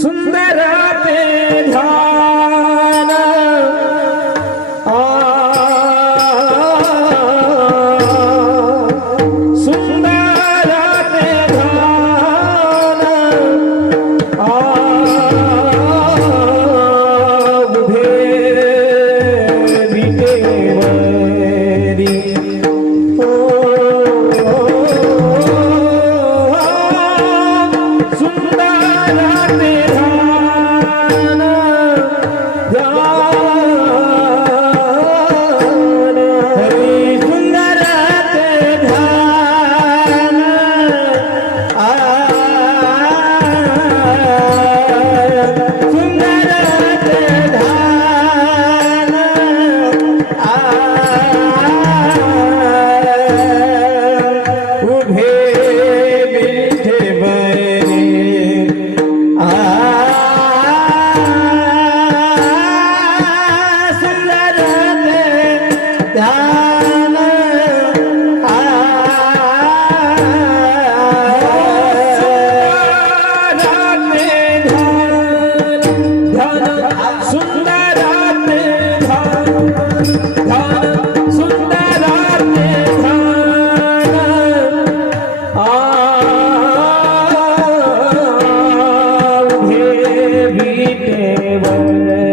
सुंदर ते தேவன்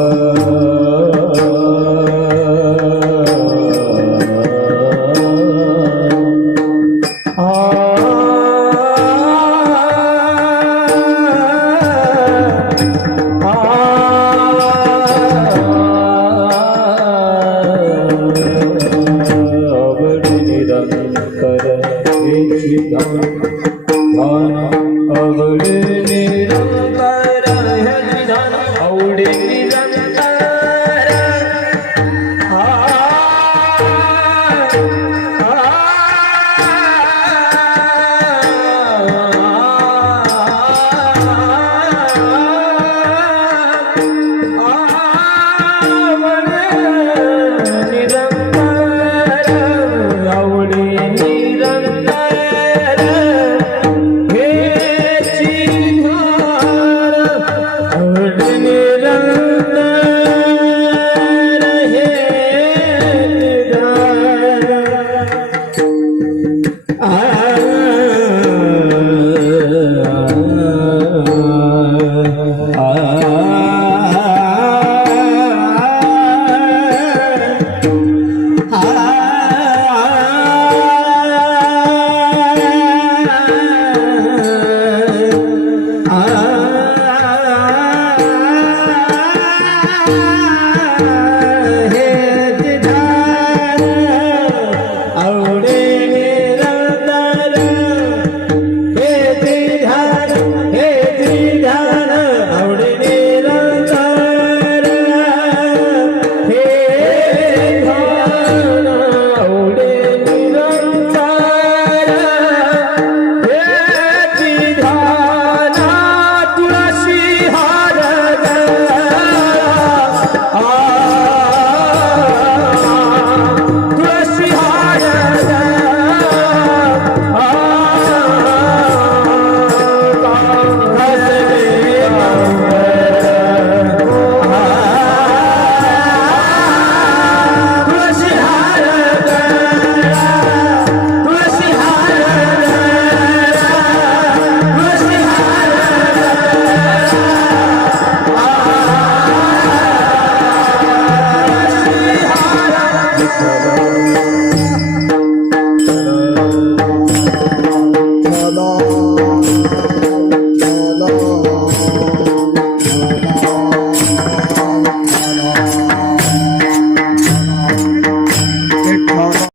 Senhor.